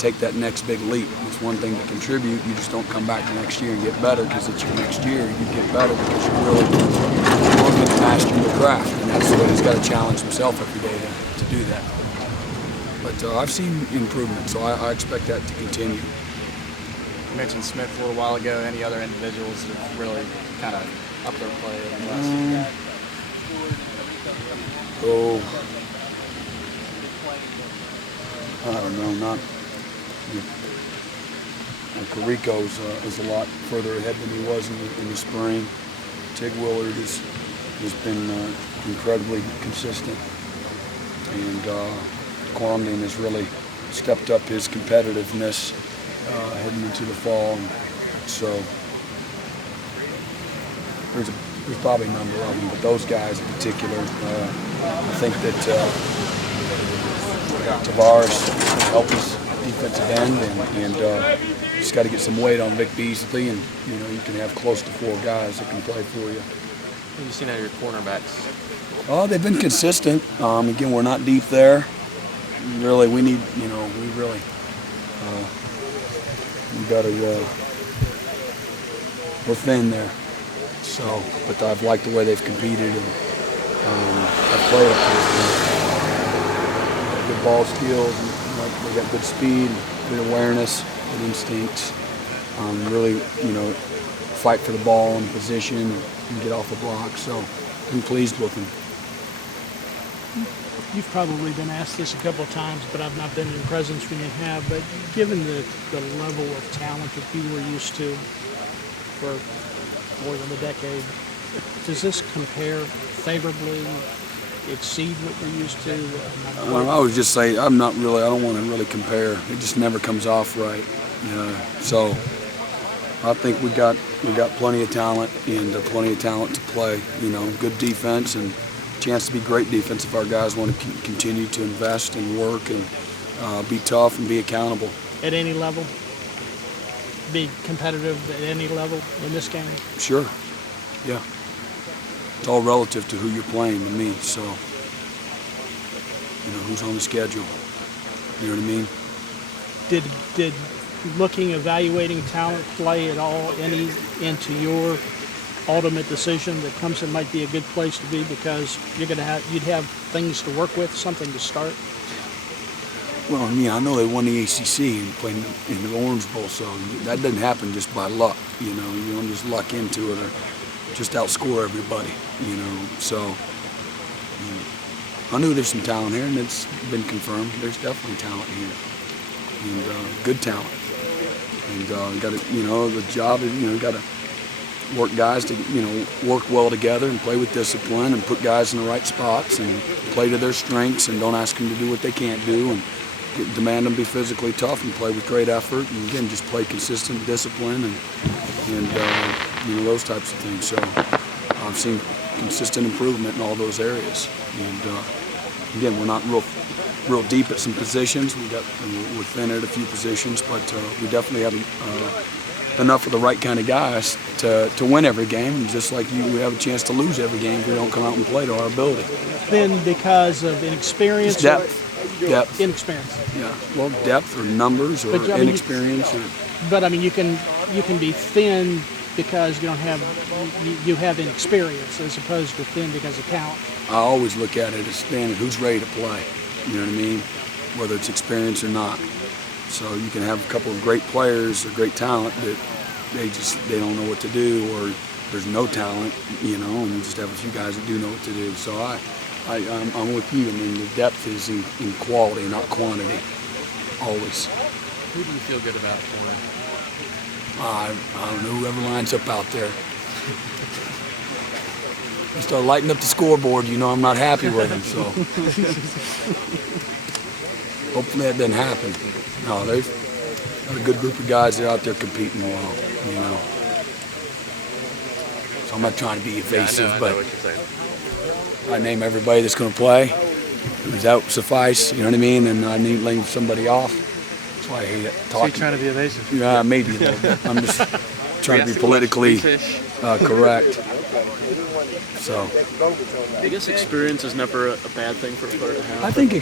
take that next big leap. It's one thing to contribute. You just don't come back the next year and get better because it's your next year. You get better because you're really working to master your craft, and that's what he's got to challenge himself every day to do that. But I've seen improvement, so I expect that to continue. You mentioned Smith a little while ago. Any other individuals that have really kind of up their play in the West? I don't know. Not. Carico is a lot further ahead than he was in the spring. Tig Willard has been incredibly consistent, and Quamden has really stepped up his competitiveness heading into the fall. And so there's probably a number of them, but those guys in particular, I think that Tavares can help us defensive end, and just got to get some weight on Vic Beasley, and you can have close to 4 guys that can play for you. What have you seen out of your cornerbacks? Oh, they've been consistent. Again, we're not deep there. Really, we need, we got to, we're thin there. So, but I've liked the way they've competed, and I've played up to good ball skills, and they got good speed, good awareness, good instincts. Really, fight for the ball in position and get off the block. So, I'm pleased with them. You've probably been asked this a couple of times, but I've not been in presence when you have. But given the level of talent that you were used to for more than a decade, does this compare favorably, exceed what you're used to? I would just say I don't want to really compare. It just never comes off right. So I think we got plenty of talent and plenty of talent to play. Good defense and chance to be great defense if our guys want to continue to invest and work and be tough and be accountable. At any level? Be competitive at any level in this game? Sure, yeah. It's all relative to who you're playing to me, so, who's on the schedule, you know what I mean? Did evaluating talent play at all into your ultimate decision that Clemson might be a good place to be because you'd have things to work with, something to start? Well, I know they won the ACC and played in the Orange Bowl, so that doesn't happen just by luck. You don't just luck into it or just outscore everybody. So I knew there's some talent here, and it's been confirmed. There's definitely talent here, and good talent. And got to, the job is, got to work guys to, work well together and play with discipline and put guys in the right spots and play to their strengths and don't ask them to do what they can't do and demand them be physically tough and play with great effort and again just play consistent discipline and those types of things. So I've seen consistent improvement in all those areas. And again, we're not real deep at some positions. We're thin at a few positions, but we definitely have enough of the right kind of guys to win every game. And just like we have a chance to lose every game if we don't come out and play to our ability. Then because of inexperience? It's depth. Inexperience. Yeah. Well, depth or numbers or inexperience. You can be thin because you have inexperience as opposed to thin because of talent. I always look at it as thin and who's ready to play. You know what I mean? Whether it's experience or not. So you can have a couple of great players or great talent that they don't know what to do, or there's no talent, and you just have a few guys that do know what to do. So I'm with you. The depth is in quality, not quantity, always. Who do you feel good about for? I don't know, whoever lines up out there. They start lighting up the scoreboard, I'm not happy with them, so. Hopefully that doesn't happen. No, there's a good group of guys that are out there competing well, So I'm not trying to be evasive, but I name everybody that's going to play. Does that suffice? You know what I mean? And I need to leave somebody off. That's why I hate it. So you're trying to be evasive? Yeah, maybe a little bit. I'm just trying to be politically Correct. So I guess experience is never a bad thing for a player to have. I think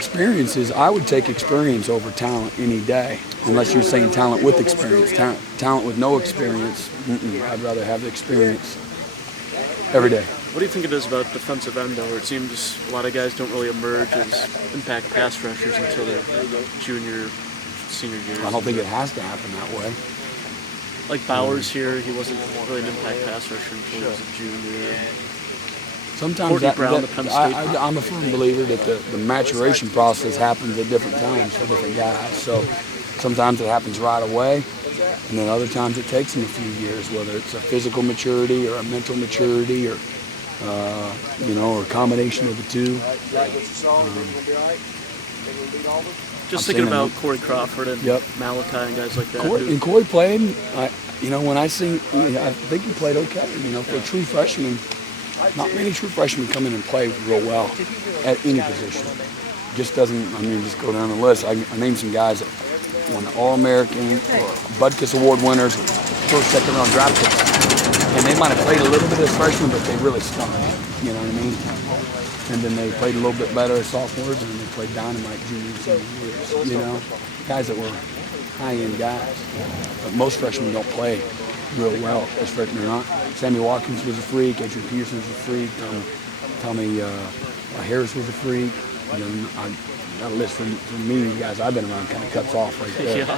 I would take experience over talent any day, unless you're saying talent with experience. Talent with no experience, I'd rather have the experience every day. What do you think it is about defensive end, though, where it seems a lot of guys don't really emerge as impact pass rushers until their junior, senior years? I don't think it has to happen that way. Like Bowers here, he wasn't really an impact pass rusher until he was a junior. Sometimes I'm a firm believer that the maturation process happens at different times for different guys. So sometimes it happens right away, and then other times it takes them a few years, whether it's a physical maturity or a mental maturity or or a combination of the two. Just thinking about Corey Crawford and Malachi and guys like that. Corey played. When I think he played okay. For a true freshman, not many true freshmen come in and play real well at any position. Just doesn't. Just go down the list. I named some guys that won the All-American or Butkus Award winners, first, second round draft picks. And they might have played a little bit as freshmen, but they really stunk. You know what I mean? And then they played a little bit better as sophomores, and then they played dynamite juniors and years. Guys that were high-end guys. But most freshmen don't play real well as freshmen. Not. Sammy Watkins was a freak. Adrian Peterson was a freak. Tommy Harris was a freak. And then that list from me, guys I've been around, kind of cuts off right there. Yeah.